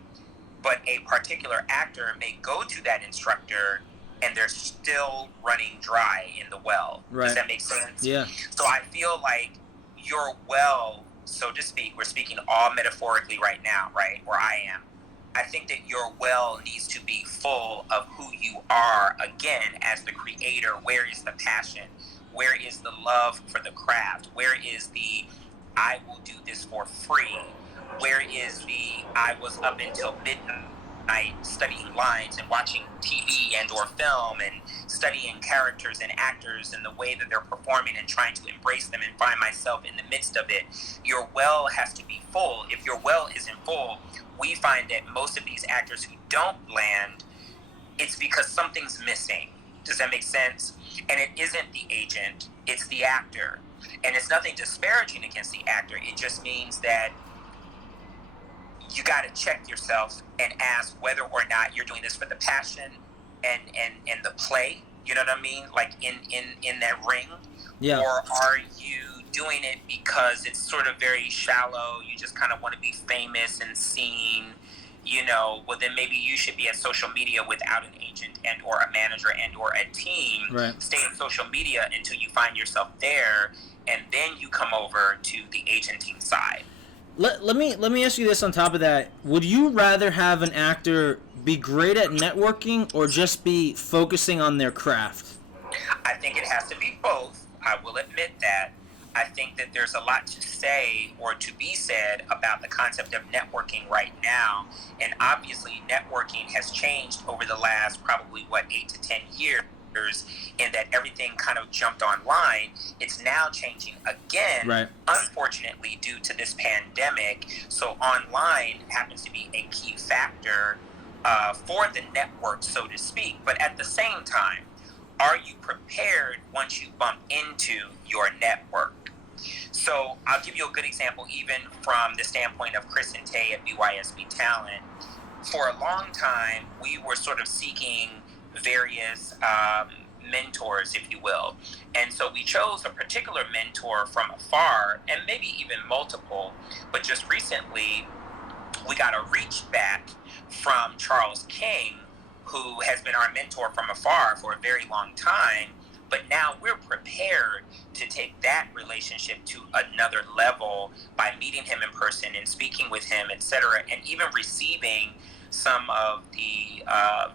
but a particular actor may go to that instructor and they're still running dry in the well. Right. Does that make sense? Yeah. So I feel like your well, so to speak, we're speaking all metaphorically right now, right? Where I am. I think that your well needs to be full of who you are, again, as the creator. Where is the passion? Where is the love for the craft? Where is the I will do this for free? Where is the I was up until midnight studying lines and watching TV and or film and studying characters and actors and the way that they're performing and trying to embrace them and find myself in the midst of it? Your well has to be full. If your well isn't full, we find that most of these actors who don't land, it's because something's missing. Does that make sense? And it isn't the agent, it's the actor. And it's nothing disparaging against the actor. It just means that you got to check yourself and ask whether or not you're doing this for the passion and the play. You know what I mean? Like in that ring. Yeah. Or are you doing it because it's sort of very shallow? You just kind of want to be famous and seen. Well, then maybe you should be at social media without an agent and or a manager and or a team. Right. Stay in social media until you find yourself there, and then you come over to the agenting side. Let me ask you this on top of that. Would you rather have an actor be great at networking or just be focusing on their craft? I think it has to be both. I will admit that. I think that there's a lot to say or to be said about the concept of networking right now. And obviously, networking has changed over the last probably, 8 to 10 years, in that everything kind of jumped online. It's now changing again, right, unfortunately, due to this pandemic. So online happens to be a key factor for the network, so to speak. But at the same time, are you prepared once you bump into your network? So I'll give you a good example, even from the standpoint of Chris and Tay at BYSB Talent. For a long time, we were sort of seeking various mentors, if you will. And so we chose a particular mentor from afar, and maybe even multiple. But just recently, we got a reach back from Charles King, who has been our mentor from afar for a very long time. But now we're prepared to take that relationship to another level by meeting him in person and speaking with him, etc., and even receiving some of the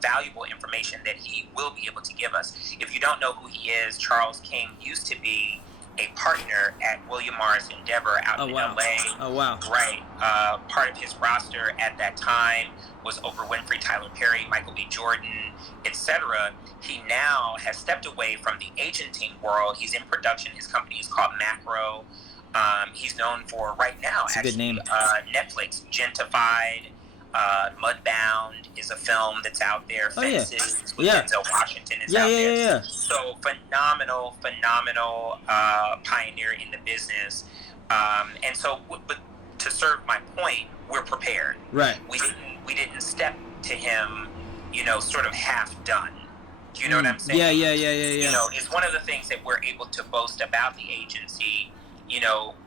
valuable information that he will be able to give us. If you don't know who he is, Charles King used to be a partner at William Morris Endeavor out in LA. Oh, wow. Right. Part of his roster at that time was Oprah Winfrey, Tyler Perry, Michael B. Jordan, etc. He now has stepped away from the agenting world. He's in production. His company is called Macro. He's known for right now, That's a good name. Netflix, Gentified, Mudbound is a film that's out there. Fences with Denzel Washington is out there. Yeah. So phenomenal pioneer in the business. And so, but to serve my point, we're prepared. Right. We didn't step to him, sort of half done. Do you know what I'm saying? Yeah. It's one of the things that we're able to boast about the agency.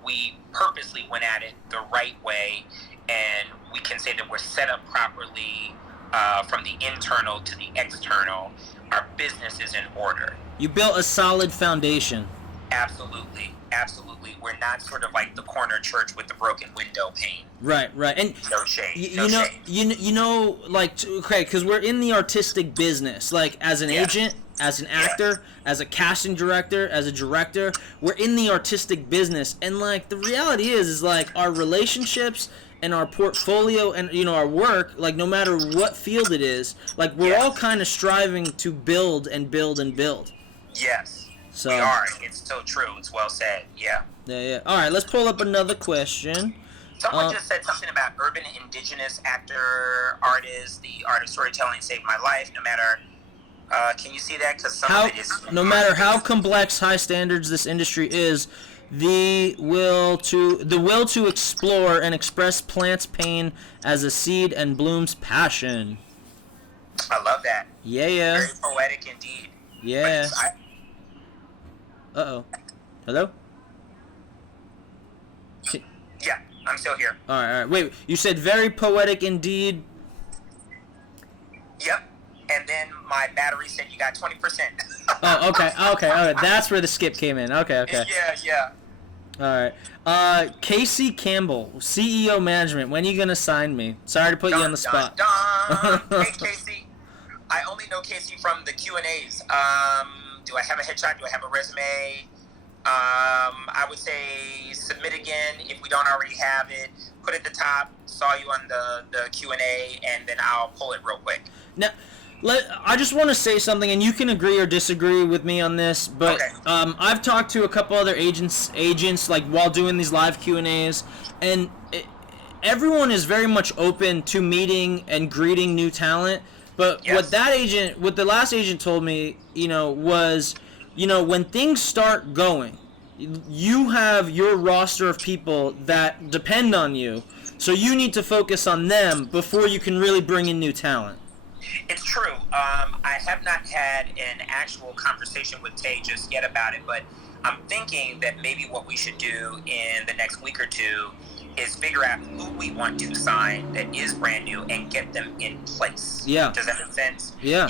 We purposely went at it the right way, and we can say that we're set up properly from the internal to the external. Our business is in order. You built a solid foundation. Absolutely. We're not sort of like the corner church with the broken window pane. Right. And no shade. Because we're in the artistic business. Like, as an agent, as an actor, as a casting director, as a director, we're in the artistic business. And like, the reality is like our relationships and our portfolio and our work, like, no matter what field it is, like, we're all kind of striving to build and build and build. Yes. So, we are. It's so true. It's well said. Yeah. All right, let's pull up another question. Someone just said something about urban indigenous actor, artist. The art of storytelling saved my life. No matter, can you see that? Because some of it is. No matter how complex, high standards this industry is, the will to explore and express plants' pain as a seed and bloom's passion. I love that. Yeah. Very poetic indeed. Yeah. Uh-oh. Hello? Yeah, I'm still here. All right. Wait, you said very poetic indeed? Yep. And then my battery said you got 20%. Oh, okay. All right. That's where the skip came in. Okay. Yeah. All right. Casey Campbell, CEO Management. When are you going to sign me? Sorry to put you on the spot. Hey, Casey. I only know Casey from the Q&As. Do I have a headshot? Do I have a resume? I would say submit again if we don't already have it. Put it at the top. Saw you on the Q&A, and then I'll pull it real quick. Now, I just want to say something, and you can agree or disagree with me on this, but okay. I've talked to a couple other agents like while doing these live Q&As, and everyone is very much open to meeting and greeting new talent. But what the last agent told me, was, when things start going, you have your roster of people that depend on you, so you need to focus on them before you can really bring in new talent. It's true. I have not had an actual conversation with Tay just yet about it, but I'm thinking that maybe what we should do in the next week or two is figure out who we want to sign that is brand new and get them in place. Yeah. Does that make sense? Yeah.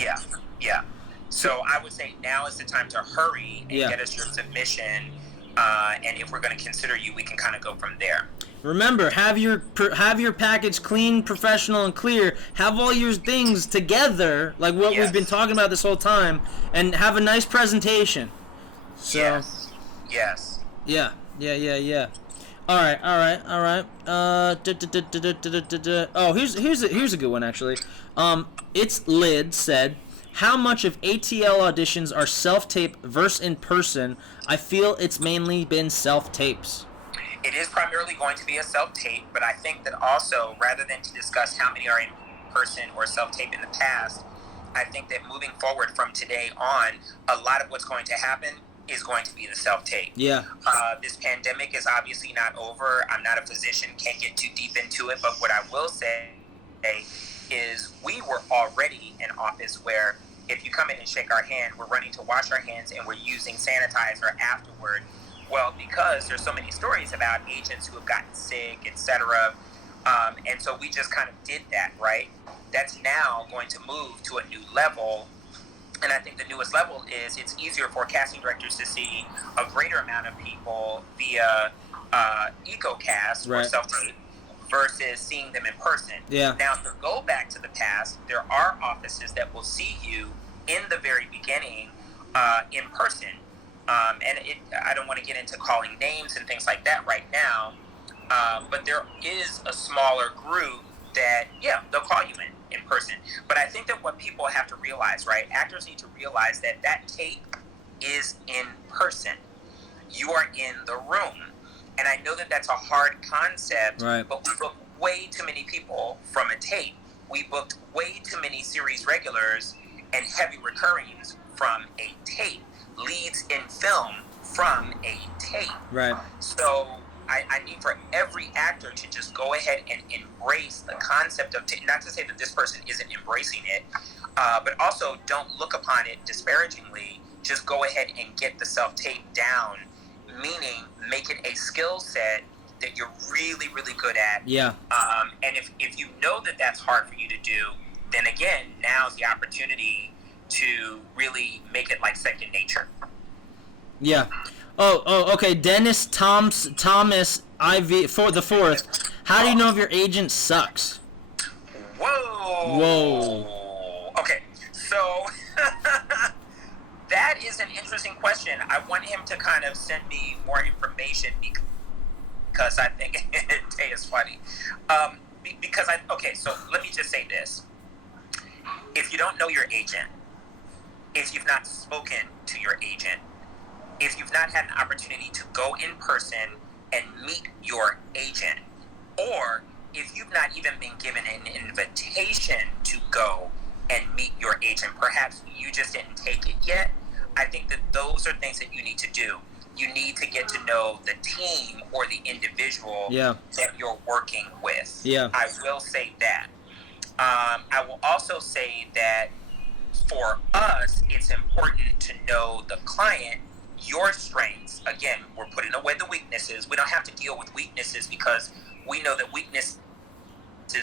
So I would say now is the time to hurry and get us your submission. And if we're going to consider you, we can kind of go from there. Remember, have your package clean, professional, and clear. Have all your things together, like what we've been talking about this whole time, and have a nice presentation. So, Yes. Yeah. All right. Oh, here's a good one actually. It's Lid said, how much of ATL auditions are self-tape versus in person? I feel it's mainly been self-tapes. It is primarily going to be a self-tape, but I think that also, rather than to discuss how many are in person or self-tape in the past, I think that moving forward from today on, a lot of what's going to happen is going to be the self-tape. Yeah. This pandemic is obviously not over. I'm not a physician, can't get too deep into it, but what I will say is we were already in office where if you come in and shake our hand, we're running to wash our hands and we're using sanitizer afterward. Well, because there's so many stories about agents who have gotten sick, etc. And so we just kind of did that, right? That's now going to move to a new level. And I think the newest level is it's easier for casting directors to see a greater amount of people via EcoCast or self-tape versus seeing them in person. Yeah. Now, to go back to the past, there are offices that will see you in the very beginning in person. I don't want to get into calling names and things like that right now, but there is a smaller group that, yeah, they'll call you in person. But I think that what people have to realize, right, actors need to realize that that tape is in person. You are in the room. And I know that that's a hard concept, right. But we booked way too many people from a tape. We booked way too many series regulars and heavy recurrings from a tape. Leads in film from a tape. Right. So I need for every actor to just go ahead and embrace the concept of tape. Not to say that this person isn't embracing it, but also don't look upon it disparagingly. Just go ahead and get the self-tape down, meaning make it a skill set that you're really, really good at. Yeah. And if you know that that's hard for you to do, then again, now's the opportunity to really make it like second nature. Yeah. Oh, okay. Dennis Thomas IV for the fourth. How do you know if your agent sucks? Whoa. Okay, so that is an interesting question. I want him to kind of send me more information because I think Tay is funny. So let me just say this. If you don't know your agent, if you've not spoken to your agent, if you've not had an opportunity to go in person and meet your agent, or if you've not even been given an invitation to go and meet your agent, perhaps you just didn't take it yet, I think that those are things that you need to do. You need to get to know the team or the individual that you're working with. Yeah. I will say that. I will also say that for us, it's important to know the client, your strengths. Again, we're putting away the weaknesses. We don't have to deal with weaknesses because we know that weaknesses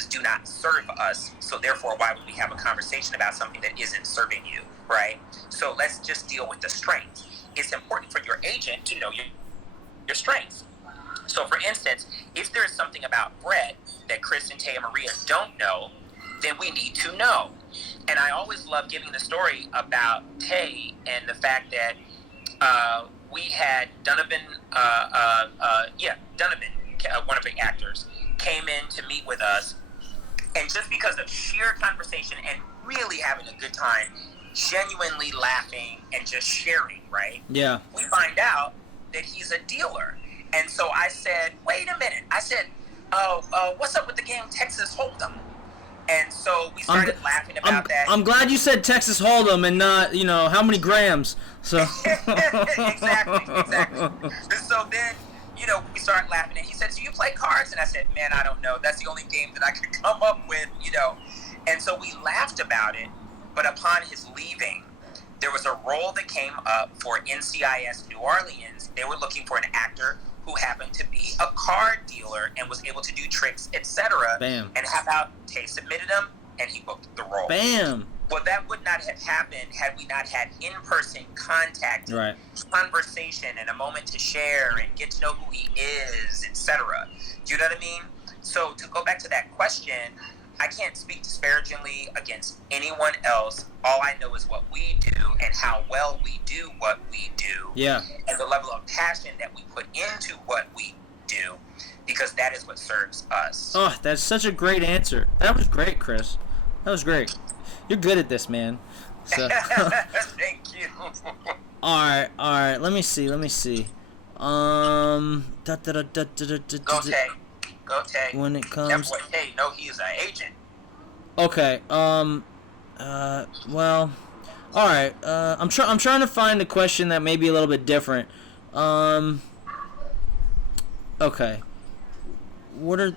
do not serve us. So therefore, why would we have a conversation about something that isn't serving you, right? So let's just deal with the strengths. It's important for your agent to know your strengths. So for instance, if there's something about Brett that Chris and Tay and Maria don't know, then we need to know. And I always love giving the story about Tay and the fact that we had Donovan, one of the actors, came in to meet with us. And just because of sheer conversation and really having a good time, genuinely laughing and just sharing, right? Yeah. We find out that he's a dealer. And so I said, wait a minute. I said, what's up with the game Texas Hold'em? And so we started laughing about that. I'm glad you said Texas Hold'em and not, how many grams. So Exactly. So then, we started laughing, and he said, do you play cards? And I said, man, I don't know. That's the only game that I could come up with, And so we laughed about it, but upon his leaving, there was a role that came up for NCIS New Orleans. They were looking for an actor who happened to be a card dealer and was able to do tricks, etc. Bam. And how about Tay submitted him, and he booked the role. Bam. Well, that would not have happened had we not had in-person contact, right, conversation, and a moment to share and get to know who he is, etc. Do you know what I mean? So to go back to that question, I can't speak disparagingly against anyone else. All I know is what we do and how well we do what we do. Yeah. And the level of passion that we put into what we do, because that is what serves us. Oh, that's such a great answer. That was great, Chris. That was great. You're good at this, man. So. Thank you. All right. Let me see. Go Tay. When it comes. That boy Tay, no, he is an agent. Okay. Well. All right. I'm trying to find a question that may be a little bit different. Okay. What are?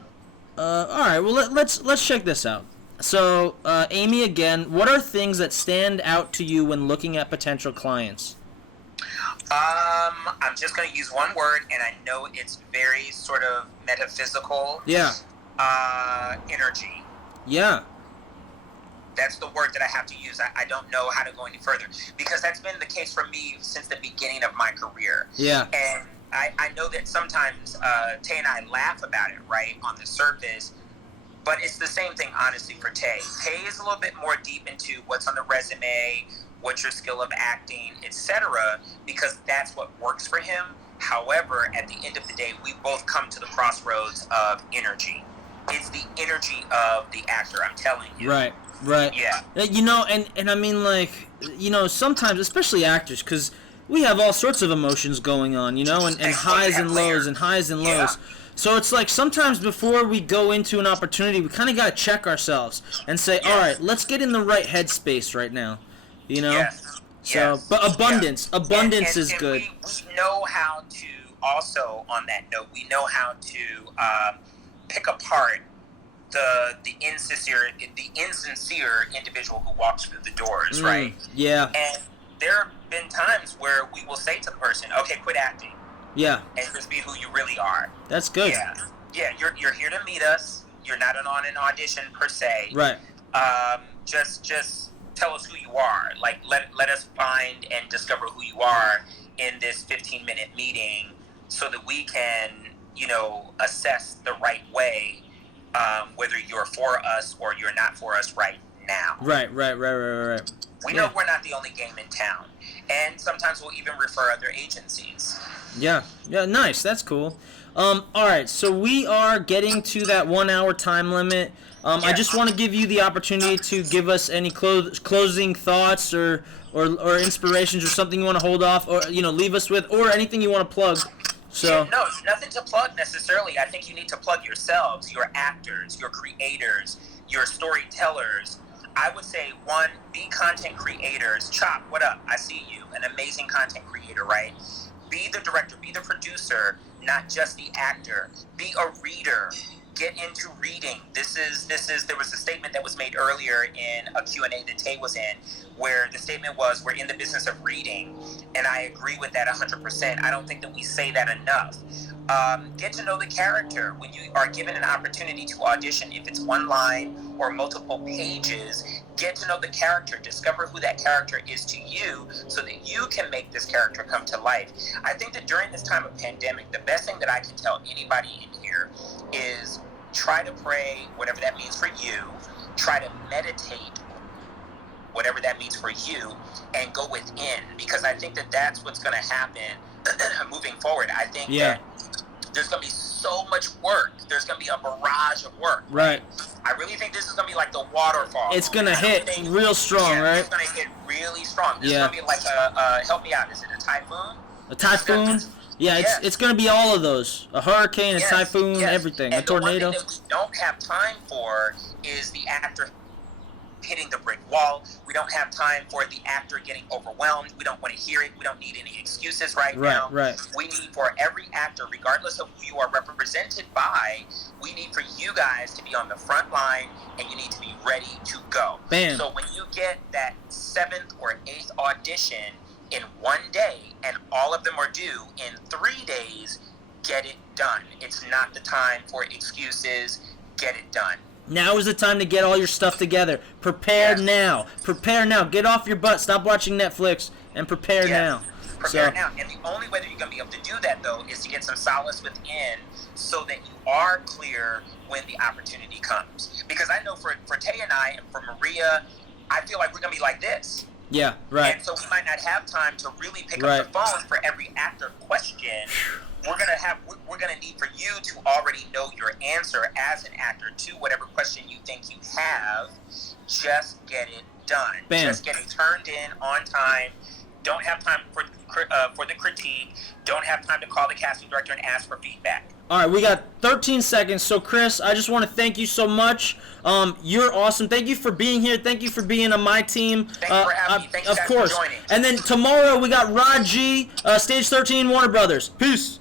All right. Well, let's check this out. So, Amy, again, what are things that stand out to you when looking at potential clients? I'm just going to use one word, and I know it's very sort of metaphysical. Yeah. Energy. Yeah. That's the word that I have to use. I don't know how to go any further, because that's been the case for me since the beginning of my career. Yeah. And I know that sometimes Tay and I laugh about it, right, on the surface, but it's the same thing, honestly, for Tay. Tay is a little bit more deep into what's on the resume, what's your skill of acting, etc., because that's what works for him. However, at the end of the day, we both come to the crossroads of energy. It's the energy of the actor, I'm telling you. Right. Yeah. You know, and I mean, like, you know, sometimes, especially actors, because we have all sorts of emotions going on, you know, and highs and lows and highs and lows. Yeah. So it's like sometimes before we go into an opportunity, we kind of got to check ourselves and say, all right, let's get in the right headspace right now, you know? Yes. So, but abundance is good. We know how to also, on that note, we know how to pick apart the insincere individual who walks through the doors, right? Yeah. And there have been times where we will say to the person, okay, quit acting. Yeah. And just be who you really are. That's good. Yeah. You're here to meet us. You're not on an audition per se. Right. Just tell us who you are. Like let us find and discover who you are in this 15-minute meeting, so that we can, you know, assess the right way whether you're for us or you're not for us right now. Right. We know we're not the only game in town, and sometimes we'll even refer other agencies. Yeah, nice. That's cool. All right, so we are getting to that 1 hour time limit. I just want to give you the opportunity to give us any closing thoughts or inspirations or something you want to hold off, or, you know, leave us with, or anything you want to plug. So no, nothing to plug necessarily. I think you need to plug yourselves, your actors, your creators, your storytellers. I would say, one, be content creators. Chop, what up? I see you, an amazing content creator, right? Be the director, be the producer, not just the actor. Be a reader. Get into reading. There was a statement that was made earlier in a Q&A that Tay was in, where the statement was, we're in the business of reading. And I agree with that 100%. I don't think that we say that enough. Get to know the character. When you are given an opportunity to audition, if it's one line or multiple pages, get to know the character. Discover who that character is to you, so that you can make this character come to life. I think that during this time of pandemic, the best thing that I can tell anybody in here is try to pray, whatever that means for you. Try to meditate, whatever that means for you, and go within, because I think that that's what's going to happen moving forward. I think that there's going to be so much work. There's going to be a barrage of work. Right. I really think this is going to be like the waterfall. It's going to hit real strong, right? It's going to hit really strong. This is going to be like help me out, is it a typhoon? A typhoon? Yeah, it's going to be all of those. A hurricane, a typhoon, everything. And a tornado. The one thing that we don't have time for is the actor hitting the brick wall. We don't have time for the actor getting overwhelmed. We don't want to hear it. We don't need any excuses right now. Right. We need for every actor, regardless of who you are represented by, we need for you guys to be on the front line, and you need to be ready to go. Bam. So when you get that 7th or 8th audition in one day, and all of them are due in 3 days, get it done. It's not the time for excuses. Get it done. Now is the time to get all your stuff together. Prepare now. Prepare now. Get off your butt. Stop watching Netflix and prepare now. Prepare now. And the only way that you're going to be able to do that, though, is to get some solace within, so that you are clear when the opportunity comes. Because I know for Tay and I, and for Maria, I feel like we're going to be like this. Yeah, right. And so we might not have time to really pick up the phone for every actor question. We're gonna need for you to already know your answer as an actor to whatever question you think you have. Just get it done. Bam. Just get it turned in on time. Don't have time for the critique. Don't have time to call the casting director and ask for feedback. All right, we got 13 seconds. So, Chris, I just want to thank you so much. You're awesome. Thank you for being here. Thank you for being on my team. Thank you for having me. Thank you guys for joining. And then tomorrow we got Rod G, Stage 13, Warner Brothers. Peace.